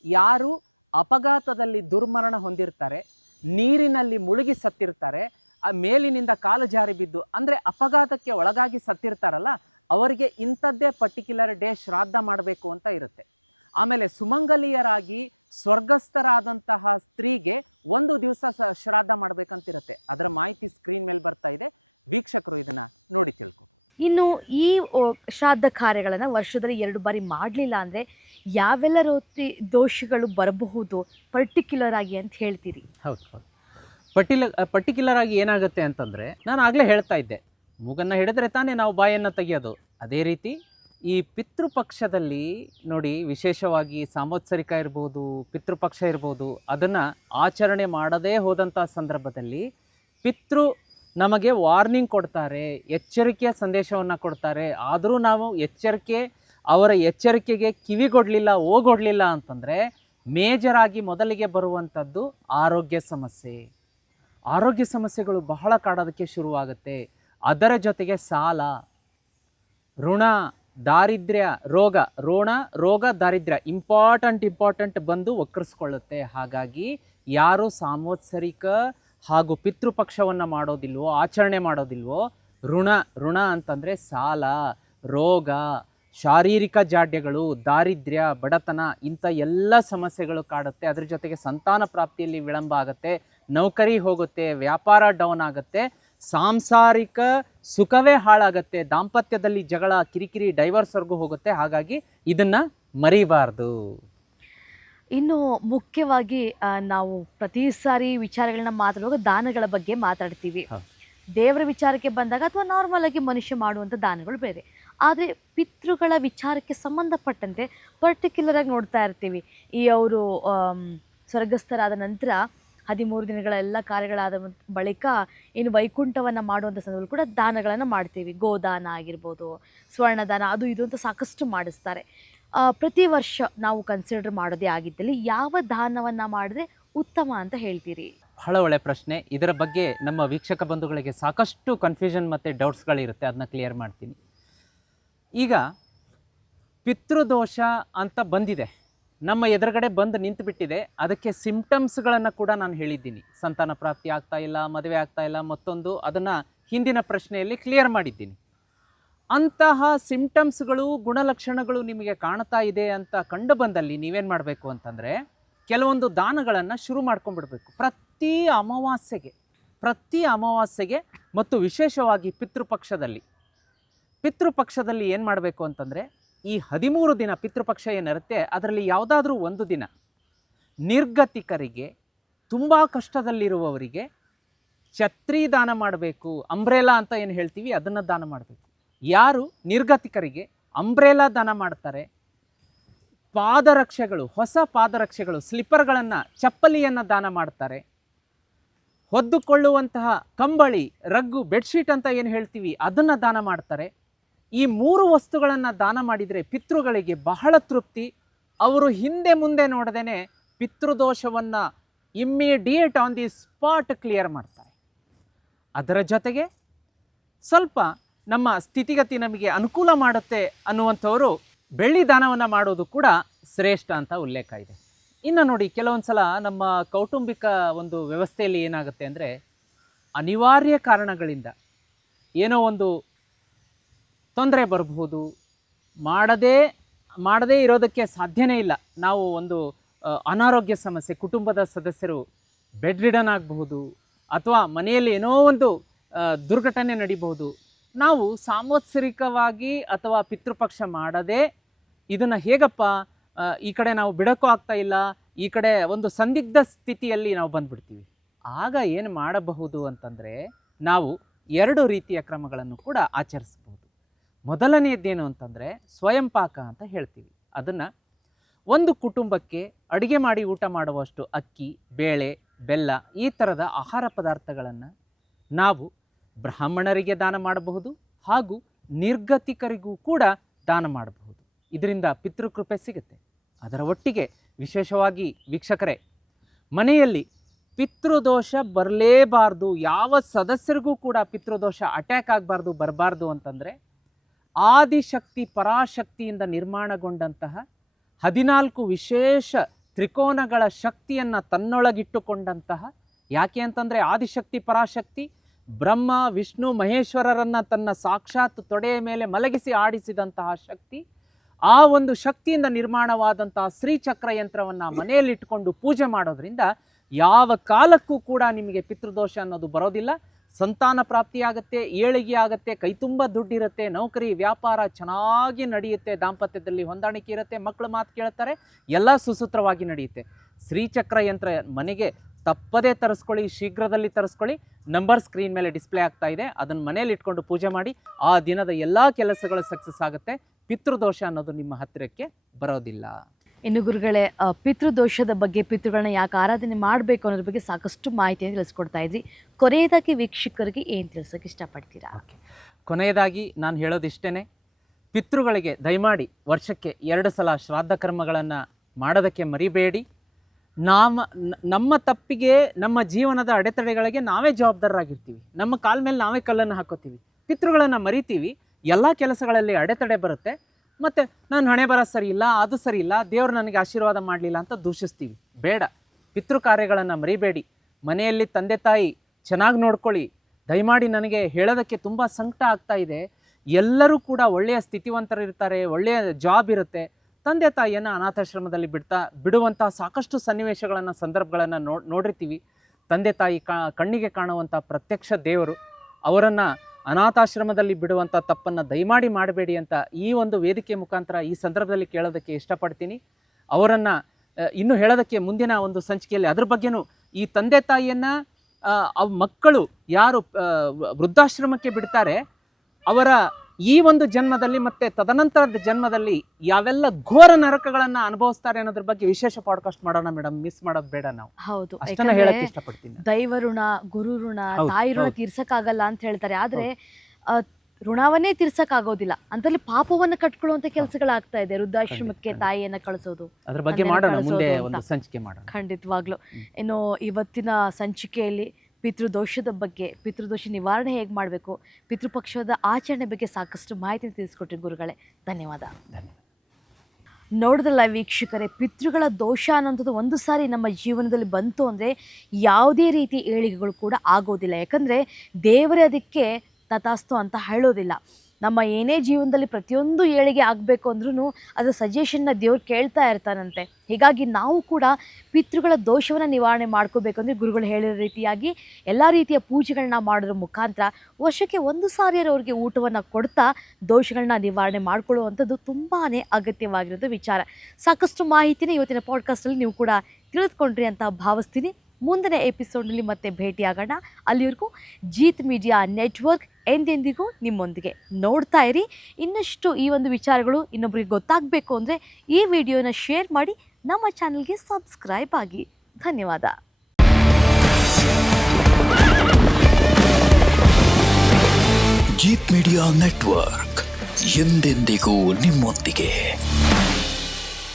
ಯಾರು ಅಪಘಾತದಲ್ಲಿ ದುರ್ಮರಣ ಹೊಂದಿರ್ತಾರೆ, ನೀರಿನಲ್ಲಿ ಮುಳುಗಿ ಸತ್ತಿರ್ತಾರೆ, ಆ ಮೇಲಿನಿಂದ ಕಾಲು ಜಾರಿ ಬಿದ್ದು, ಅಂದರೆ ಅಪಘಾತಕ್ಕೆ ಒಳಗಾಗಿ ಸತ್ತಿರ್ತಾರಲ್ಲ ಅವರಿಗೆ ಇಂಥದ್ದೇ ಪರ್ಟಿಕ್ಯುಲರ್ ಡೇ ಶ್ರಾದ್ದ ಮಾಡಬೇಕು ಅಂತ ಇರುತ್ತೆ. ಆಮೇಲೆ ಸುಮಂಗಲಿಯರಾಗಿ ಸ್ವರ್ಗಸ್ಥರಾದಂತಹ ಸ್ತ್ರೀಗೆ ಒಂದು ದಿವಸ ಶ್ರಾದ್ದ ಮಾಡಬೇಕಂತಿರುತ್ತೆ. ಅದರ ಮಾಹಿತಿ ಸ್ಕ್ರೀನ್ ಮೇಲೆ ಬರ್ತಾ ಇದೆ. ವೀಕ್ಷಕರು ಇದನ್ನು ನೋಡಿ ತಿಳ್ಕೊ ಇನ್ನು ಈ ಶ್ರಾದ್ದ ಕಾರ್ಯಗಳನ್ನು ವರ್ಷದಲ್ಲಿ ಎರಡು ಬಾರಿ ಮಾಡಲಿಲ್ಲ ಅಂದರೆ ಯಾವೆಲ್ಲ ರೀತಿ ದೋಷಗಳು ಬರಬಹುದು ಪರ್ಟಿಕ್ಯುಲರ್ ಆಗಿ ಅಂತ ಹೇಳ್ತೀರಿ? ಹೌದು ಹೌದು. ಪರ್ಟಿಲ ಪರ್ಟಿಕ್ಯುಲರ್ ಆಗಿ ಏನಾಗುತ್ತೆ ಅಂತಂದರೆ ನಾನು ಆಗಲೇ ಹೇಳ್ತಾ ಇದ್ದೆ. ಮೂಗನ್ನು ಹಿಡಿದ್ರೆ ತಾನೇ ನಾವು ಬಾಯನ್ನು ತೆಗೆಯೋದು. ಅದೇ ರೀತಿ ಈ ಪಿತೃಪಕ್ಷದಲ್ಲಿ ನೋಡಿ ವಿಶೇಷವಾಗಿ ಸಾಂವತ್ಸರಿಕ ಇರ್ಬೋದು, ಪಿತೃಪಕ್ಷ ಇರ್ಬೋದು, ಅದನ್ನು ಆಚರಣೆ ಮಾಡದೇ ಹೋದಂಥ ಸಂದರ್ಭದಲ್ಲಿ ಪಿತೃ ನಮಗೆ ವಾರ್ನಿಂಗ್ ಕೊಡ್ತಾರೆ, ಎಚ್ಚರಿಕೆಯ ಸಂದೇಶವನ್ನು ಕೊಡ್ತಾರೆ. ಆದರೂ ನಾವು ಎಚ್ಚರಿಕೆ, ಅವರ ಎಚ್ಚರಿಕೆಗೆ ಕಿವಿಗೊಡಲಿಲ್ಲ ಓಗೊಡಲಿಲ್ಲ ಅಂತಂದರೆ ಮೇಜರಾಗಿ ಮೊದಲಿಗೆ ಬರುವಂಥದ್ದು ಆರೋಗ್ಯ ಸಮಸ್ಯೆ. ಆರೋಗ್ಯ ಸಮಸ್ಯೆಗಳು ಬಹಳ ಕಾಡೋದಕ್ಕೆ ಶುರುವಾಗುತ್ತೆ. ಅದರ ಜೊತೆಗೆ ಸಾಲ, ಋಣ, ದಾರಿದ್ರ್ಯ, ರೋಗ, ಋಣ, ರೋಗ, ದಾರಿದ್ರ್ಯ ಇಂಪಾರ್ಟೆಂಟ್ ಇಂಪಾರ್ಟೆಂಟ್ ಬಂದು ವಕ್ರಿಸ್ಕೊಳ್ಳುತ್ತೆ. ಹಾಗಾಗಿ ಯಾರು ಸಾಂವತ್ಸರಿಕ ಹಾಗೂ ಪಿತೃಪಕ್ಷವನ್ನು ಮಾಡೋದಿಲ್ವೋ, ಆಚರಣೆ ಮಾಡೋದಿಲ್ವೋ, ಋಣ ಋಣ ಅಂತಂದರೆ ಸಾಲ, ರೋಗ, ಶಾರೀರಿಕ ಜಾಡ್ಯಗಳು, ದಾರಿದ್ರ್ಯ, ಬಡತನ ಇಂಥ ಎಲ್ಲ ಸಮಸ್ಯೆಗಳು ಕಾಡುತ್ತೆ. ಅದ್ರ ಜೊತೆಗೆ ಸಂತಾನ ಪ್ರಾಪ್ತಿಯಲ್ಲಿ ವಿಳಂಬ ಆಗುತ್ತೆ, ನೌಕರಿ ಹೋಗುತ್ತೆ, ವ್ಯಾಪಾರ ಡೌನ್ ಆಗುತ್ತೆ. ಸಾಂಸಾರಿಕ ಸುಖವೇ ಹಾಳಾಗತ್ತೆ ದಾಂಪತ್ಯದಲ್ಲಿ ಜಗಳ ಕಿರಿಕಿರಿ ಡೈವರ್ಸ್ವರೆಗೂ ಹೋಗುತ್ತೆ ಹಾಗಾಗಿ ಇದನ್ನ ಮರಿಬಾರ್ದು. ಇನ್ನು ಮುಖ್ಯವಾಗಿ ನಾವು ಪ್ರತಿ ಸಾರಿ ವಿಚಾರಗಳನ್ನ ಮಾತಾಡುವಾಗ ದಾನಗಳ ಬಗ್ಗೆ ಮಾತಾಡ್ತೀವಿ. ದೇವರ ವಿಚಾರಕ್ಕೆ ಬಂದಾಗ ಅಥವಾ ನಾರ್ಮಲ್ ಆಗಿ ಮನುಷ್ಯ ಮಾಡುವಂಥ ದಾನಗಳು ಬೇರೆ. ಆದರೆ ಪಿತೃಗಳ ವಿಚಾರಕ್ಕೆ ಸಂಬಂಧಪಟ್ಟಂತೆ ಪರ್ಟಿಕ್ಯುಲರ್ ಆಗಿ ನೋಡ್ತಾ ಇರ್ತೀವಿ. ಈ ಅವರು ಸ್ವರ್ಗಸ್ಥರಾದ ನಂತರ ಹದಿಮೂರು ದಿನಗಳ ಎಲ್ಲ ಕಾರ್ಯಗಳಾದ ಬಳಿಕ ಏನು ವೈಕುಂಠವನ್ನು ಮಾಡುವಂಥ ಸಂದರ್ಭದಲ್ಲಿ ಕೂಡ ದಾನಗಳನ್ನು ಮಾಡ್ತೀವಿ. ಗೋದಾನ ಆಗಿರ್ಬೋದು, ಸ್ವರ್ಣದಾನ, ಅದು ಇದು ಅಂತ ಸಾಕಷ್ಟು ಮಾಡಿಸ್ತಾರೆ. ಪ್ರತಿ ವರ್ಷ ನಾವು ಕನ್ಸಿಡರ್ ಮಾಡೋದೇ ಆಗಿದ್ದಲ್ಲಿ ಯಾವ ದಾನವನ್ನು ಮಾಡಿದ್ರೆ ಉತ್ತಮ ಅಂತ ಹೇಳ್ತೀರಿ? ಬಹಳ ಒಳ್ಳೆ ಪ್ರಶ್ನೆ. ಇದರ ಬಗ್ಗೆ ನಮ್ಮ ವೀಕ್ಷಕ ಬಂಧುಗಳಿಗೆ ಸಾಕಷ್ಟು ಕನ್ಫ್ಯೂಷನ್ ಮತ್ತು ಡೌಟ್ಸ್ಗಳಿರುತ್ತೆ ಅದನ್ನ ಕ್ಲಿಯರ್ ಮಾಡ್ತೀನಿ. ಈಗ ಪಿತೃದೋಷ ಅಂತ ಬಂದಿದೆ. ನಮ್ಮ ಎದುರುಗಡೆ ಬಂದು ನಿಂತು ಬಿಟ್ಟಿದೆ ಅದಕ್ಕೆ ಸಿಂಪ್ಟಮ್ಸ್ಗಳನ್ನು ಕೂಡ ನಾನು ಹೇಳಿದ್ದೀನಿ. ಸಂತಾನ ಪ್ರಾಪ್ತಿ ಆಗ್ತಾ ಇಲ್ಲ, ಮದುವೆ ಆಗ್ತಾ ಇಲ್ಲ, ಮತ್ತೊಂದು ಅದನ್ನು ಹಿಂದಿನ ಪ್ರಶ್ನೆಯಲ್ಲಿ ಕ್ಲಿಯರ್ ಮಾಡಿದ್ದೀನಿ. ಅಂತಹ ಸಿಂಪ್ಟಮ್ಸ್ಗಳು ಗುಣಲಕ್ಷಣಗಳು ನಿಮಗೆ ಕಾಣ್ತಾ ಇದೆ ಅಂತ ಕಂಡು ಬಂದಲ್ಲಿ ನೀವೇನು ಮಾಡಬೇಕು ಅಂತಂದರೆ, ಕೆಲವೊಂದು ದಾನಗಳನ್ನು ಶುರು ಮಾಡ್ಕೊಂಡ್ಬಿಡ್ಬೇಕು. ಪ್ರತಿ ಅಮಾವಾಸ್ಯೆಗೆ ಪ್ರತಿ ಅಮಾವಾಸ್ಯೆಗೆ ಮತ್ತು ವಿಶೇಷವಾಗಿ ಪಿತೃಪಕ್ಷದಲ್ಲಿ. ಪಿತೃಪಕ್ಷದಲ್ಲಿ ಏನು ಮಾಡಬೇಕು ಅಂತಂದರೆ ಈ ಹದಿಮೂರು ದಿನ ಪಿತೃಪಕ್ಷ ಏನಿರುತ್ತೆ, ಅದರಲ್ಲಿ ಯಾವುದಾದ್ರೂ ಒಂದು ದಿನ ನಿರ್ಗತಿಕರಿಗೆ, ತುಂಬ ಕಷ್ಟದಲ್ಲಿರುವವರಿಗೆ ಛತ್ರಿ ದಾನ ಮಾಡಬೇಕು, ಅಂಬ್ರೇಲಾ ಅಂತ ಏನು ಹೇಳ್ತೀವಿ, ಅದನ್ನು ದಾನ ಮಾಡಬೇಕು. ಯಾರು? ನಿರ್ಗತಿಕರಿಗೆ ಅಂಬ್ರೇಲಾ ದಾನ ಮಾಡ್ತಾರೆ. ಪಾದರಕ್ಷೆಗಳು, ಹೊಸ ಪಾದರಕ್ಷೆಗಳು, ಸ್ಲಿಪ್ಪರ್ಗಳನ್ನು, ಚಪ್ಪಲಿಯನ್ನು ದಾನ ಮಾಡ್ತಾರೆ. ಹೊದ್ದುಕೊಳ್ಳುವಂತಹ ಕಂಬಳಿ, ರಗ್ಗು, ಬೆಡ್ಶೀಟ್ ಅಂತ ಏನು ಹೇಳ್ತೀವಿ, ಅದನ್ನು ದಾನ ಮಾಡ್ತಾರೆ. ಈ ಮೂರು ವಸ್ತುಗಳನ್ನು ದಾನ ಮಾಡಿದರೆ ಪಿತೃಗಳಿಗೆ ಬಹಳ ತೃಪ್ತಿ. ಅವರು ಹಿಂದೆ ಮುಂದೆ ನೋಡದೇನೆ ಪಿತೃದೋಷವನ್ನು immediate on the spot clear ಮಾಡ್ತಾರೆ. ಅದರ ಜೊತೆಗೆ ಸ್ವಲ್ಪ ನಮ್ಮ ಸ್ಥಿತಿಗತಿ ನಮಗೆ ಅನುಕೂಲ ಮಾಡುತ್ತೆ ಅನ್ನುವಂಥವರು ಬೆಳ್ಳಿ ದಾನವನ್ನು ಮಾಡೋದು ಕೂಡ ಶ್ರೇಷ್ಠ ಅಂತ ಉಲ್ಲೇಖ ಇದೆ. ಇನ್ನು ನೋಡಿ ಕೆಲವೊಂದು ಸಲ ನಮ್ಮ ಕೌಟುಂಬಿಕ ಒಂದು ವ್ಯವಸ್ಥೆಯಲ್ಲಿ ಏನಾಗುತ್ತೆ ಅಂದರೆ ಅನಿವಾರ್ಯ ಕಾರಣಗಳಿಂದ ಏನೋ ಒಂದು ತೊಂದರೆ ಬರಬಹುದು. ಮಾಡದೇ ಮಾಡದೇ ಇರೋದಕ್ಕೆ ಸಾಧ್ಯನೇ ಇಲ್ಲ. ನಾವು ಒಂದು ಅನಾರೋಗ್ಯ ಸಮಸ್ಯೆ, ಕುಟುಂಬದ ಸದಸ್ಯರು ಬೆಡ್ ರಿಡನ್ ಆಗಬಹುದು ಅಥವಾ ಮನೆಯಲ್ಲಿ ಏನೋ ಒಂದು ದುರ್ಘಟನೆ ನಡೀಬಹುದು. ನಾವು ಸಾಂವತ್ಸರಿಕವಾಗಿ ಅಥವಾ ಪಿತೃಪಕ್ಷ ಮಾಡದೆ ಇದನ್ನು ಹೇಗಪ್ಪ ಈ ಕಡೆ ನಾವು ಬಿಡೋಕ್ಕೂ ಆಗ್ತಾ ಇಲ್ಲ, ಈ ಕಡೆ ಒಂದು ಸಂದಿಗ್ಧ ಸ್ಥಿತಿಯಲ್ಲಿ ನಾವು ಬಂದುಬಿಡ್ತೀವಿ. ಆಗ ಏನು ಮಾಡಬಹುದು ಅಂತಂದರೆ ನಾವು ಎರಡು ರೀತಿಯ ಕ್ರಮಗಳನ್ನು ಕೂಡ ಆಚರಿಸ್ಬೋದು ಮೊದಲನೆಯದ್ದೇನು ಅಂತಂದರೆ ಸ್ವಯಂ ಪಾಕ ಅಂತ ಹೇಳ್ತೀವಿ. ಅದನ್ನು ಒಂದು ಕುಟುಂಬಕ್ಕೆ ಅಡುಗೆ ಮಾಡಿ ಊಟ ಮಾಡುವಷ್ಟು ಅಕ್ಕಿ, ಬೇಳೆ, ಬೆಲ್ಲ ಈ ಥರದ ಆಹಾರ ಪದಾರ್ಥಗಳನ್ನು ನಾವು ಬ್ರಾಹ್ಮಣರಿಗೆ ದಾನ ಮಾಡಬಹುದು ಹಾಗೂ ನಿರ್ಗತಿಕರಿಗೂ ಕೂಡ ದಾನ ಮಾಡಬಹುದು. ಇದರಿಂದ ಪಿತೃಕೃಪೆ ಸಿಗುತ್ತೆ. ಅದರ ಒಟ್ಟಿಗೆ ವಿಶೇಷವಾಗಿ ವೀಕ್ಷಕರೇ, ಮನೆಯಲ್ಲಿ ಪಿತೃದೋಷ ಬರಲೇಬಾರ್ದು, ಯಾವ ಸದಸ್ಯರಿಗೂ ಕೂಡ ಪಿತೃದೋಷ ಅಟ್ಯಾಕ್ ಆಗಬಾರ್ದು, ಬರಬಾರ್ದು ಅಂತಂದರೆ ಆದಿಶಕ್ತಿ ಪರಾಶಕ್ತಿಯಿಂದ ನಿರ್ಮಾಣಗೊಂಡಂತಹ ಹದಿನಾಲ್ಕು ವಿಶೇಷ ತ್ರಿಕೋನಗಳ ಶಕ್ತಿಯನ್ನು ತನ್ನೊಳಗಿಟ್ಟುಕೊಂಡಂತಹ ಯಾಕೆ ಅಂತಂದರೆ ಆದಿಶಕ್ತಿ ಪರಾಶಕ್ತಿ ಬ್ರಹ್ಮ, ವಿಷ್ಣು, ಮಹೇಶ್ವರರನ್ನು ತನ್ನ ಸಾಕ್ಷಾತ್ ತೊಡೆಯ ಮೇಲೆ ಮಲಗಿಸಿ ಆಡಿಸಿದಂತಹ ಶಕ್ತಿ, ಆ ಒಂದು ಶಕ್ತಿಯಿಂದ ನಿರ್ಮಾಣವಾದಂತಹ ಶ್ರೀಚಕ್ರ ಯಂತ್ರವನ್ನು ಮನೆಯಲ್ಲಿಟ್ಟುಕೊಂಡು ಪೂಜೆ ಮಾಡೋದ್ರಿಂದ ಯಾವ ಕಾಲಕ್ಕೂ ಕೂಡ ನಿಮಗೆ ಪಿತೃದೋಷ ಅನ್ನೋದು ಬರೋದಿಲ್ಲ. ಸಂತಾನ ಪ್ರಾಪ್ತಿಯಾಗತ್ತೆ ಏಳಿಗೆ ಆಗತ್ತೆ, ಕೈ ತುಂಬ ದುಡ್ಡಿರುತ್ತೆ, ನೌಕರಿ, ವ್ಯಾಪಾರ ಚೆನ್ನಾಗಿ ನಡೆಯುತ್ತೆ, ದಾಂಪತ್ಯದಲ್ಲಿ ಹೊಂದಾಣಿಕೆ ಇರುತ್ತೆ ಮಕ್ಕಳು ಮಾತು ಕೇಳ್ತಾರೆ, ಎಲ್ಲ ಸುಸೂತ್ರವಾಗಿ ನಡೆಯುತ್ತೆ. ಶ್ರೀಚಕ್ರ ಯಂತ್ರ ಮನೆಗೆ ತಪ್ಪದೇ ತರಿಸ್ಕೊಳ್ಳಿ, ಶೀಘ್ರದಲ್ಲಿ ತರಿಸ್ಕೊಳ್ಳಿ, ನಂಬರ್ ಸ್ಕ್ರೀನ್ ಮೇಲೆ ಡಿಸ್ಪ್ಲೇ ಆಗ್ತಾ ಇದೆ, ಅದನ್ನು ಮನೇಲಿ ಇಟ್ಕೊಂಡು ಪೂಜೆ ಮಾಡಿ, ಆ ದಿನದ ಎಲ್ಲ ಕೆಲಸಗಳು ಸಕ್ಸಸ್ ಆಗುತ್ತೆ, ಪಿತೃದೋಷ ಅನ್ನೋದು ನಿಮ್ಮ ಹತ್ತಿರಕ್ಕೆ ಬರೋದಿಲ್ಲ. ಇನ್ನು ಗುರುಗಳೇ ಪಿತೃದೋಷದ ಬಗ್ಗೆ, ಪಿತೃಗಳನ್ನ ಯಾಕೆ ಆರಾಧನೆ ಮಾಡಬೇಕು ಅನ್ನೋದ್ರ ಬಗ್ಗೆ ಸಾಕಷ್ಟು ಮಾಹಿತಿಯನ್ನು ತಿಳಿಸ್ಕೊಡ್ತಾ ಇದ್ರಿ. ಕೊನೆಯದಾಗಿ ವೀಕ್ಷಕರಿಗೆ ಏನು ತಿಳಿಸೋಕೆ ಇಷ್ಟಪಡ್ತೀರಾ? ಓಕೆ. ಕೊನೆಯದಾಗಿ ನಾನು ಹೇಳೋದಿಷ್ಟೇ ಪಿತೃಗಳಿಗೆ ದಯಮಾಡಿ ವರ್ಷಕ್ಕೆ ಎರಡು ಸಲ ಶ್ರಾದ್ದ ಕರ್ಮಗಳನ್ನು ಮಾಡೋದಕ್ಕೆ ಮರಿಬೇಡಿ. ನಾಮ ನಮ್ಮ ತಪ್ಪಿಗೆ, ನಮ್ಮ ಜೀವನದ ಅಡೆತಡೆಗಳಿಗೆ ನಾವೇ ಜವಾಬ್ದಾರರಾಗಿರ್ತೀವಿ. ನಮ್ಮ ಕಾಲ ಮೇಲೆ ನಾವೇ ಕಲ್ಲನ್ನು ಹಾಕೋತೀವಿ. ಪಿತೃಗಳನ್ನು ಮರಿತೀವಿ. ಎಲ್ಲ ಕೆಲಸಗಳಲ್ಲಿ ಅಡೆತಡೆ ಬರುತ್ತೆ. ಮತ್ತು ನಾನು ಹಣೆ ಬರ ಸರಿ ಇಲ್ಲ, ಅದು ಸರಿ ಇಲ್ಲ, ದೇವರು ನನಗೆ ಆಶೀರ್ವಾದ ಮಾಡಲಿಲ್ಲ ಅಂತ ದೂಷಿಸ್ತೀವಿ. ಬೇಡ. ಪಿತೃ ಕಾರ್ಯಗಳನ್ನು ಮರಿಬೇಡಿ. ಮನೆಯಲ್ಲಿ ತಂದೆ ತಾಯಿ ಚೆನ್ನಾಗಿ ನೋಡ್ಕೊಳ್ಳಿ. ದಯಮಾಡಿ ನನಗೆ ಹೇಳೋದಕ್ಕೆ ತುಂಬ ಸಂಕಟ ಆಗ್ತಾ ಇದೆ. ಎಲ್ಲರೂ ಕೂಡ ಒಳ್ಳೆಯ ಸ್ಥಿತಿವಂತರು ಇರ್ತಾರೆ ಒಳ್ಳೆಯ ಜಾಬ್ ಇರುತ್ತೆ. ತಂದೆ ತಾಯಿಯನ್ನು ಅನಾಥಾಶ್ರಮದಲ್ಲಿ ಬಿಡ್ತಾ ಬಿಡುವಂಥ ಸಾಕಷ್ಟು ಸನ್ನಿವೇಶಗಳನ್ನು, ಸಂದರ್ಭಗಳನ್ನು ನೋಡಿರ್ತೀವಿ. ತಂದೆ ತಾಯಿ ಕಣ್ಣಿಗೆ ಕಾಣುವಂಥ ಪ್ರತ್ಯಕ್ಷ ದೇವರು, ಅವರನ್ನು ಅನಾಥಾಶ್ರಮದಲ್ಲಿ ಬಿಡುವಂಥ ತಪ್ಪನ್ನು ದಯಮಾಡಿ ಮಾಡಬೇಡಿ ಅಂತ ಈ ಒಂದು ವೇದಿಕೆ ಮುಖಾಂತರ ಈ ಸಂದರ್ಭದಲ್ಲಿ ಕೇಳೋದಕ್ಕೆ ಇಷ್ಟಪಡ್ತೀನಿ. ಅವರನ್ನು ಇನ್ನು ಹೇಳೋದಕ್ಕೆ ಮುಂದಿನ ಒಂದು ಸಂಚಿಕೆಯಲ್ಲಿ ಅದ್ರ ಬಗ್ಗೆನೂ ಈ ತಂದೆ ತಾಯಿಯನ್ನು ಅವ ಮಕ್ಕಳು ಯಾರು ವೃದ್ಧಾಶ್ರಮಕ್ಕೆ ಬಿಡ್ತಾರೆ, ಅವರ ಈ ಒಂದು ಜನ್ಮದಲ್ಲಿ ಮತ್ತೆ ತದನಂತರದ ಜನ್ಮದಲ್ಲಿ ಯಾವೆಲ್ಲ ಘೋರ ನರಕಗಳನ್ನು ಅನುಭವಿಸ್ತಾರೆ ಅನ್ನೋದ್ರ ಬಗ್ಗೆ ವಿಶೇಷ ಪಾಡ್ಕಾಸ್ಟ್ ಮಾಡೋಣ ಮೇಡಮ್ ಮಿಸ್ ಮಾಡೋದು ಬೇಡ ನಾವು. ಹೌದು. ಅಷ್ಟನ್ನ ಹೇಳಕ್ಕೆ ಇಷ್ಟಪಡ್ತೀನಿ. ದೈವ ಋಣ ಗುರು ಋಣ ತಾಯಿ ಋಣ. ತೀರ್ಸಕ್ಕಾಗಲ್ಲ ಅಂತ ಹೇಳ್ತಾರೆ. ಆದ್ರೆ ಋಣವನ್ನೇ ತೀರ್ಸಕ್ಕಾಗೋದಿಲ್ಲ. ಅಂತಲ್ಲಿ ಪಾಪವನ್ನ ಕಟ್ಕೊಳ್ಳುವಂತ ಕೆಲಸಗಳಾಗ್ತಾ ಇದೆ. ವೃದ್ಧಾಶ್ರಮಕ್ಕೆ. ತಾಯಿಯನ್ನ ಕಳಿಸೋದು ಅದ್ರ ಬಗ್ಗೆ ಮಾಡೋಣ ಮುಂದೆ ಒಂದು ಸಂಚಿಕೆ ಮಾಡೋಣ. ಖಂಡಿತವಾಗ್ಲು. ಇನ್ನು ಇವತ್ತಿನ ಸಂಚಿಕೆಯಲ್ಲಿ ಪಿತೃದೋಷದ ಬಗ್ಗೆ ಪಿತೃದೋಷ ನಿವಾರಣೆ ಹೇಗೆ ಮಾಡಬೇಕು ಪಿತೃಪಕ್ಷದ ಆಚರಣೆ ಬಗ್ಗೆ ಸಾಕಷ್ಟು ಮಾಹಿತಿ ತಿಳಿಸ್ಕೊಟ್ರಿ ಗುರುಗಳೇ ಧನ್ಯವಾದ. ಧನ್ಯವಾದ. ನೋಡಿದ್ರಲ್ಲ ವೀಕ್ಷಕರೇ ಪಿತೃಗಳ ದೋಷ ಅನ್ನೋಂಥದ್ದು ಒಂದು ಸಾರಿ ನಮ್ಮ ಜೀವನದಲ್ಲಿ ಬಂತು ಅಂದರೆ ಯಾವುದೇ ರೀತಿ ಏಳಿಗೆಗಳು ಕೂಡ ಆಗೋದಿಲ್ಲ. ಯಾಕಂದರೆ ದೇವರೇ ಅದಕ್ಕೆ ತಥಾಸ್ತು ಅಂತ ಹೇಳೋದಿಲ್ಲ. ನಮ್ಮ ಏನೇ ಜೀವನದಲ್ಲಿ ಪ್ರತಿಯೊಂದು ಏಳಿಗೆ ಆಗಬೇಕು ಅಂದ್ರೂ ಅದರ ಸಜೆಷನ್ನ ದೇವ್ರು ಕೇಳ್ತಾ ಇರ್ತಾನಂತೆ. ಹೀಗಾಗಿ ನಾವು ಕೂಡ ಪಿತೃಗಳ ದೋಷವನ್ನು ನಿವಾರಣೆ ಮಾಡ್ಕೋಬೇಕು ಅಂದರೆ ಗುರುಗಳು ಹೇಳಿರೋ ರೀತಿಯಾಗಿ ಎಲ್ಲ ರೀತಿಯ ಪೂಜೆಗಳನ್ನ ಮಾಡೋದ್ರ ಮುಖಾಂತರ ವರ್ಷಕ್ಕೆ ಒಂದು ಸಾರಿ ಅವ್ರಿಗೆ ಊಟವನ್ನು ಕೊಡ್ತಾ ದೋಷಗಳನ್ನ ನಿವಾರಣೆ ಮಾಡ್ಕೊಳ್ಳುವಂಥದ್ದು ತುಂಬಾ ಅಗತ್ಯವಾಗಿರೋದು ವಿಚಾರ. ಸಾಕಷ್ಟು ಮಾಹಿತಿನೇ ಇವತ್ತಿನ ಪಾಡ್ಕಾಸ್ಟಲ್ಲಿ ನೀವು ಕೂಡ ತಿಳಿದುಕೊಂಡ್ರಿ ಅಂತ ಭಾವಿಸ್ತೀನಿ. ಮುಂದಿನ ಎಪಿಸೋಡ್ನಲ್ಲಿ ಮತ್ತೆ ಭೇಟಿಯಾಗೋಣ. ಅಲ್ಲಿವರೆಗೂ ಜೀತ್ ಮೀಡಿಯಾ ನೆಟ್ವರ್ಕ್ ಎಂದೆಂದಿಗೂ ನಿಮ್ಮೊಂದಿಗೆ ನೋಡ್ತಾ ಇರಿ. ಇನ್ನಷ್ಟು ಈ ಒಂದು ವಿಚಾರಗಳು ಇನ್ನೊಬ್ಬರಿಗೆ ಗೊತ್ತಾಗಬೇಕು ಅಂದರೆ ಈ ವಿಡಿಯೋನ ಶೇರ್ ಮಾಡಿ ನಮ್ಮ ಚಾನಲ್ಗೆ ಸಬ್ಸ್ಕ್ರೈಬ್ ಆಗಿ. ಧನ್ಯವಾದ. ಜೀತ್ ಮೀಡಿಯಾ ನೆಟ್ವರ್ಕ್ ಎಂದೆಂದಿಗೂ ನಿಮ್ಮೊಂದಿಗೆ.